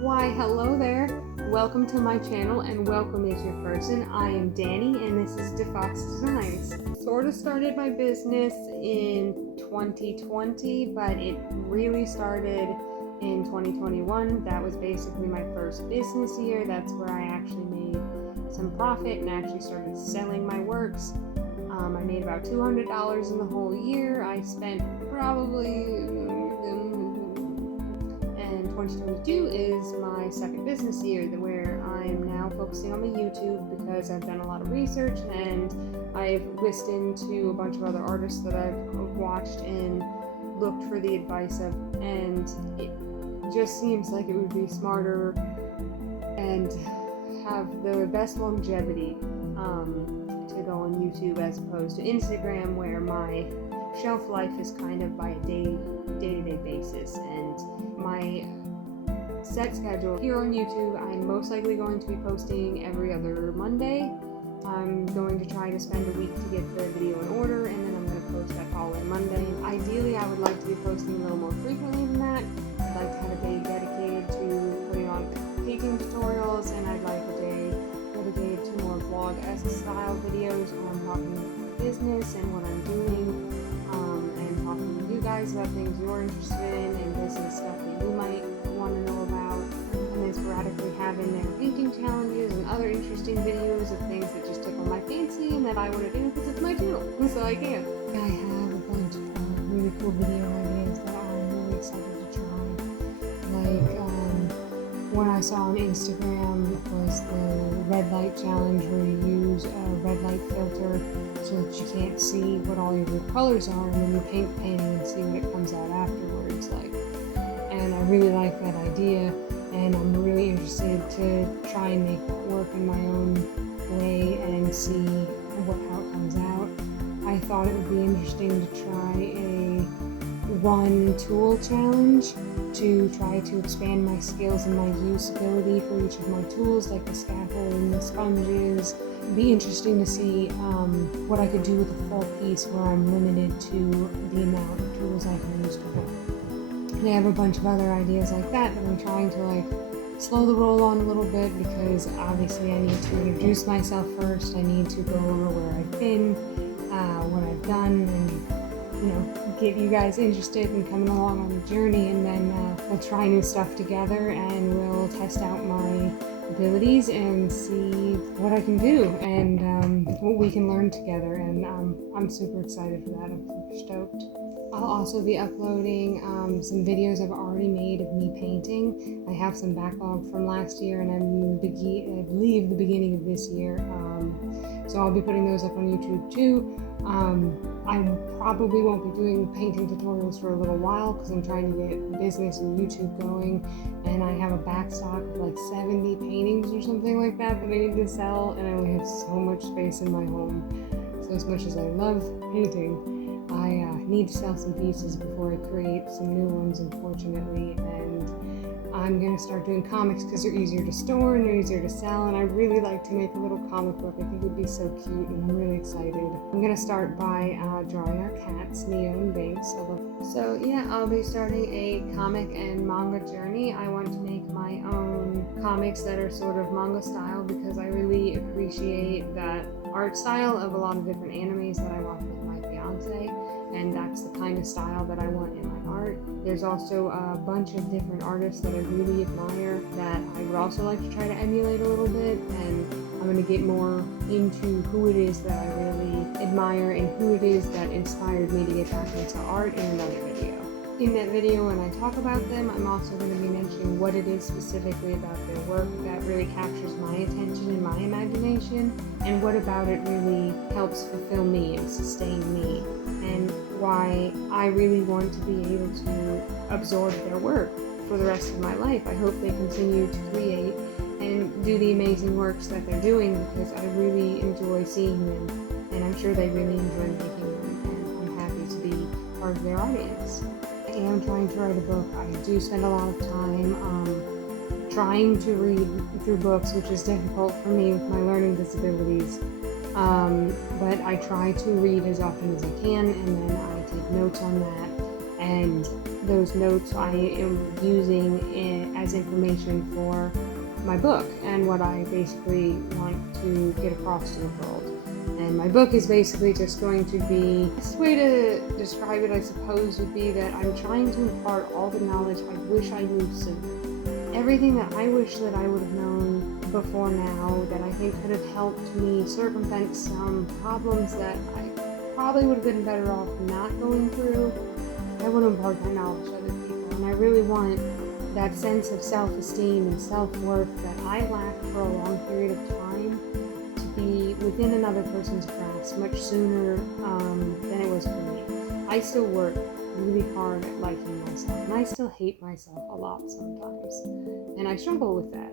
Why, hello there. Welcome to my channel, and welcome if you're person. I am Danny, and this is DAFoxDesigns. Sort of started my business in 2020, but it really started in 2021. That was basically my first business year. That's where I actually made some profit and actually started selling my works. I made about $200 in the whole year. I spent probably... 2022 is my second business year where I'm now focusing on my YouTube because I've done a lot of research and I've listened to a bunch of other artists that I've watched and looked for the advice of, and it just seems like it would be smarter and have the best longevity to go on YouTube as opposed to Instagram, where my shelf life is kind of by a day-to-day basis. And my set schedule here on YouTube, I'm most likely going to be posting every other Monday. I'm going to try to spend a week to get the video in order, and then I'm going to post that following Monday. Ideally, I would like to be posting a little more frequently than that. I'd like to have a day dedicated to putting on painting tutorials, and I'd like a day dedicated to more vlog-esque style videos where I'm talking business and what I'm doing, and talking to you guys about things you're interested in and business stuff that you might want to know about, and then sporadically having their painting challenges and other interesting videos of things that just tickle my fancy and that I want to do because it's my channel, so I can. I have a bunch of really cool video ideas that I'm really excited to try. Like one I saw on Instagram was the red light challenge, where you use a red light filter so that you can't see what all your colors are, and then you paint the painting and see what it comes out afterwards like. And I really like that idea, and I'm really interested to try and make that work in my own way and see how it comes out. I thought it would be interesting to try a one tool challenge to try to expand my skills and my usability for each of my tools, like the scaffolding, the sponges. It'd be interesting to see what I could do with a full piece where I'm limited to the amount of tools I can use to work. And I have a bunch of other ideas like that I'm trying to slow the roll on a little bit, because obviously I need to introduce myself first. I need to go over where I've been, what I've done, and get you guys interested in coming along on the journey, and then we'll try new stuff together and we'll test out my abilities and see what I can do and what we can learn together, and I'm super excited for that. I'm super stoked. I'll also be uploading some videos I've already made of me painting. I have some backlog from last year, and I believe the beginning of this year, so I'll be putting those up on YouTube too. I probably won't be doing painting tutorials for a little while because I'm trying to get business and YouTube going, and I have a backstock of like 70 paintings or something like that I need to sell, and I only have so much space in my home. So as much as I love painting, I need to sell some pieces before I create some new ones, unfortunately, and I'm going to start doing comics because they're easier to store and they're easier to sell, and I really like to make a little comic book. I think it would be so cute, and I'm really excited. I'm going to start by drawing our cats, Neo and Binks. So yeah, I'll be starting a comic and manga journey. I want to make my own comics that are sort of manga style because I really appreciate that art style of a lot of different animes that I watch with my fiance, and that's the kind of style that I want in my art. There's also a bunch of different artists that I really admire that I would also like to try to emulate a little bit, and I'm going to get more into who it is that I really admire and who it is that inspired me to get back into art in another video. In that video, when I talk about them, I'm also going to be mentioning what it is specifically about their work that really captures my attention and my imagination, and what about it really helps fulfill me and sustain me, and why I really want to be able to absorb their work for the rest of my life. I hope they continue to create and do the amazing works that they're doing, because I really enjoy seeing them, and I'm sure they really enjoy making them, and I'm happy to be part of their audience. I am trying to write a book. I do spend a lot of time trying to read through books, which is difficult for me with my learning disabilities, but I try to read as often as I can, and then I take notes on that, and those notes I am using as information for my book and what I basically want to get across to the world. And my book is basically just going to be, the best way to describe it, I suppose, would be that I'm trying to impart all the knowledge I wish I knew sooner. Everything that I wish that I would have known before now, that I think could have helped me circumvent some problems that I probably would have been better off not going through. I want to impart that knowledge to other people, and I really want that sense of self-esteem and self-worth that I lacked for a long period of time to be within another person's grasp much sooner than it was for me. I still work really hard at liking myself, and I still hate myself a lot sometimes, and I struggle with that.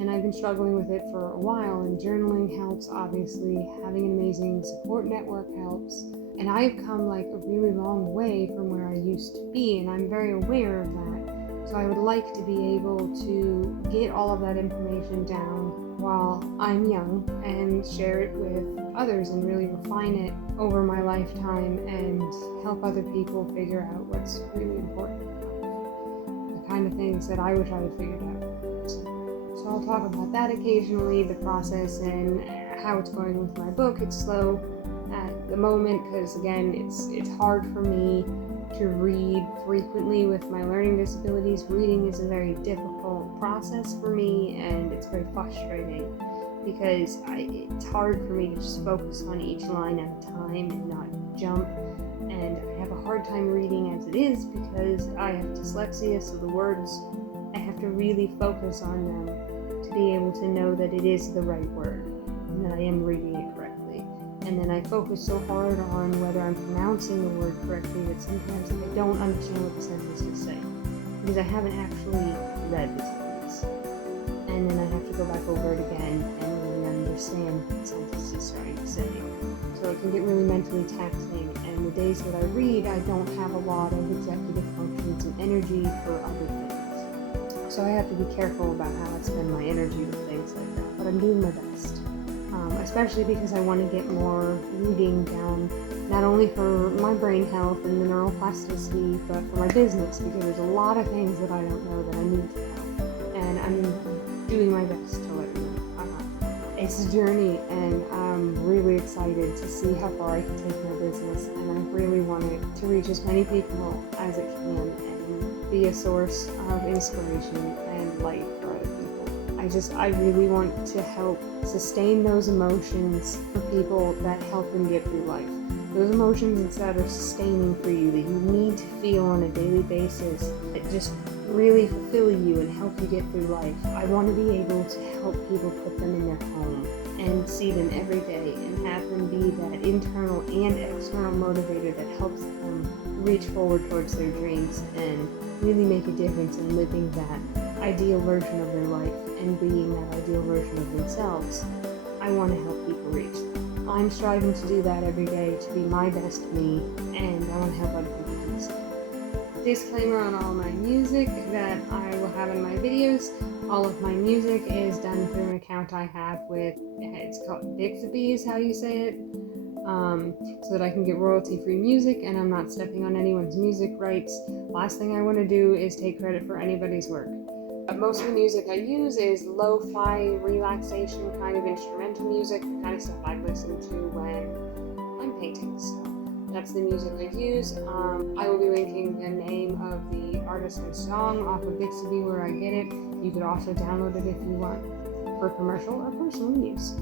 And I've been struggling with it for a while, and journaling helps, obviously. Having an amazing support network helps. And I've come like a really long way from where I used to be, and I'm very aware of that. So I would like to be able to get all of that information down while I'm young and share it with others and really refine it over my lifetime and help other people figure out what's really important in life. The kind of things that I wish I had figured out. So I'll talk about that occasionally, the process and how it's going with my book. It's slow at the moment because, again, it's hard for me to read frequently with my learning disabilities. Reading is a very difficult process for me, and it's very frustrating because it's hard for me to just focus on each line at a time and not jump. And I have a hard time reading as it is because I have dyslexia, so the words, I have to really focus on them to be able to know that it is the right word and that I am reading it correctly. And then I focus so hard on whether I'm pronouncing the word correctly that sometimes I don't understand what the sentence is saying because I haven't actually read the sentence. And then I have to go back over it again and really understand what the sentence is trying to say. So it can get really mentally taxing, and the days that I read, I don't have a lot of executive functions and energy for other things. So I have to be careful about how I spend my energy with things like that, but I'm doing my best. Especially because I want to get more reading down, not only for my brain health and the neuroplasticity, but for my business, because there's a lot of things that I don't know that I need to know, and I'm doing my best to let you know. It's a journey, and I'm really excited to see how far I can take my business, and I really want it to reach as many people as it can and be a source of inspiration and light for other people. I really want to help sustain those emotions for people that help them get through life. Those emotions that are sustaining for you, that you need to feel on a daily basis, that just really fulfill you and help you get through life. I want to be able to help people put them in their home and see them every day and have them be that internal and external motivator that helps them reach forward towards their dreams and really make a difference in living that ideal version of their life and being that ideal version of themselves. I want to help people reach them. I'm striving to do that every day, to be my best me, and I want to help other people do so. Disclaimer on all my music that I will have in my videos. All of my music is done through an account I have with, it's called Bixby is how you say it, so that I can get royalty-free music and I'm not stepping on anyone's music rights. Last thing I want to do is take credit for anybody's work. Most of the music I use is lo-fi, relaxation kind of instrumental music, the kind of stuff I listen to when I'm painting. So that's the music I use. I will be linking the name of the artist and song off of Bixby where I get it. You could also download it if you want for commercial or personal use.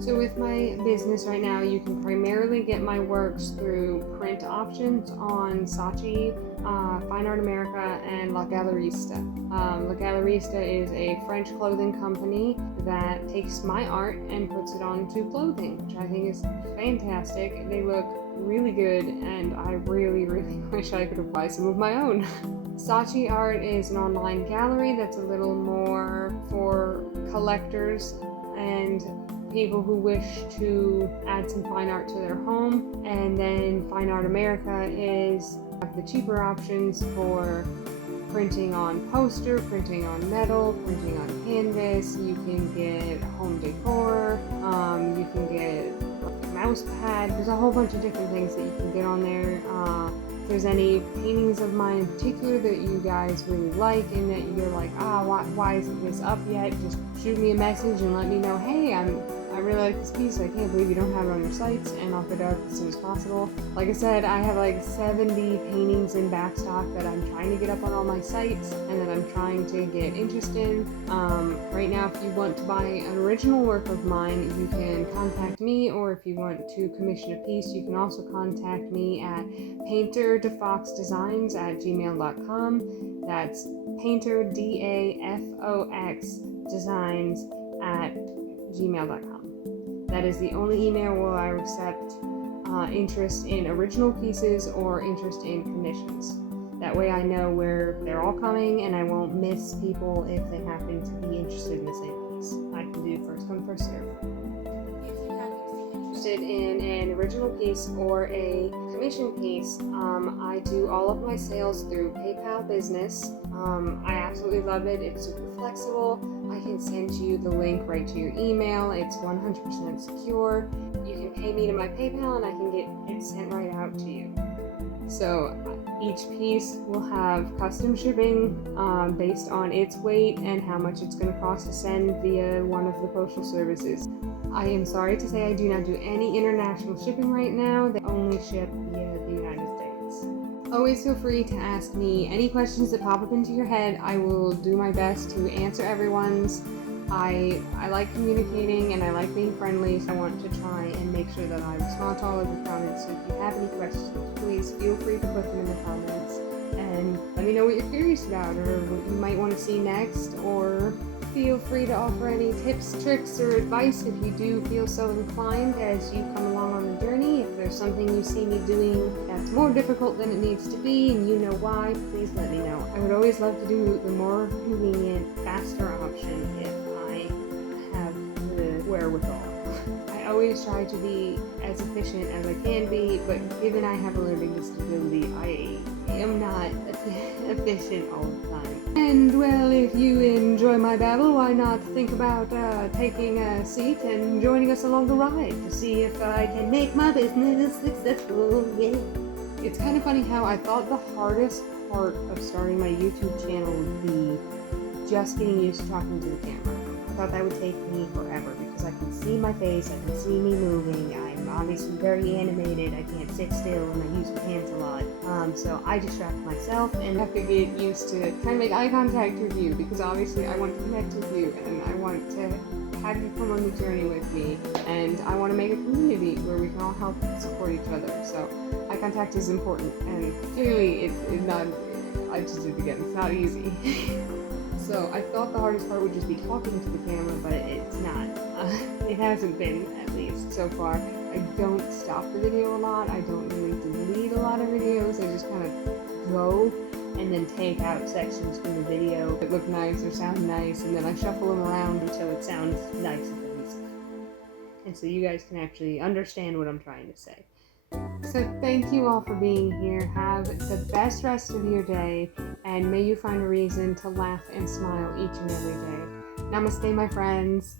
So with my business right now, you can primarily get my works through print options on Saatchi, Fine Art America, and La Gallerista. La Gallerista is a French clothing company that takes my art and puts it onto clothing, which I think is fantastic. They look really good, and I really, really wish I could apply some of my own. Saatchi Art is an online gallery that's a little more for collectors and people who wish to add some fine art to their home. And then Fine Art America is the cheaper options for printing on poster, printing on metal, printing on canvas. You can get home decor, you can get a mouse pad. There's a whole bunch of different things that you can get on there. If there's any paintings of mine in particular that you guys really like and that you're like, why isn't this up yet? Just shoot me a message and let me know, hey, I really like this piece. I can't believe you don't have it on your sites, and I'll get it up as soon as possible. Like I said, I have like 70 paintings in backstock that I'm trying to get up on all my sites and that I'm trying to get interest in. Right now, if you want to buy an original work of mine, you can contact me, or if you want to commission a piece, you can also contact me at PainterDAFoxDesigns at gmail.com. That's PainterDAFoxDesigns at gmail.com. That is the only email where I accept interest in original pieces or interest in commissions. That way I know where they're all coming and I won't miss people if they happen to be interested in the same piece. I can do first come, first serve. If you happen to be interested in an original piece or a commission piece, I do all of my sales through PayPal Business. I absolutely love it. It's super flexible. I can send you the link right to your email. It's 100% secure. You can pay me to my PayPal and I can get it sent right out to you. So each piece will have custom shipping based on its weight and how much it's going to cost to send via one of the postal services. I am sorry to say I do not do any international shipping right now. They only ship via the United States. Always feel free to ask me any questions that pop up into your head. I will do my best to answer everyone's. I like communicating and I like being friendly, so I want to try and make sure that I respond to all of your comments. So if you have any questions, please feel free to put them in the comments and let me know what you're curious about or what you might want to see next, or feel free to offer any tips, tricks, or advice if you do feel so inclined as you come along on the journey. If there's something you see me doing that's more difficult than it needs to be and you know why, please let me know. I would always love to do the more convenient, faster option if I have the wherewithal. I always try to be as efficient as I can be, but given I have a learning disability, I am not efficient all the time. And well, if you enjoy my babble, why not think about taking a seat and joining us along the ride to see if I can make my business successful, yeah. It's kind of funny how I thought the hardest part of starting my YouTube channel would be just getting used to talking to the camera. I thought that would take me forever because I can see my face, I can see me moving, I'm obviously very animated, I can't sit still and I use my hands a lot. So I distract myself and have to get used to kind of make eye contact with you because obviously I want to connect with you and I want to have you come on the journey with me, and I want to make a community where we can all help and support each other. So eye contact is important, and clearly it's not, I just did it again, it's not easy. So I thought the hardest part would just be talking to the camera, but it's not. It hasn't been, at least so far. I don't stop the video a lot. I don't really delete a lot of videos. I just kind of go and then take out sections from the video that look nice or sound nice, and then I shuffle them around until it sounds nice and cohesive. And so you guys can actually understand what I'm trying to say. So thank you all for being here. Have the best rest of your day, and may you find a reason to laugh and smile each and every day. Namaste, my friends.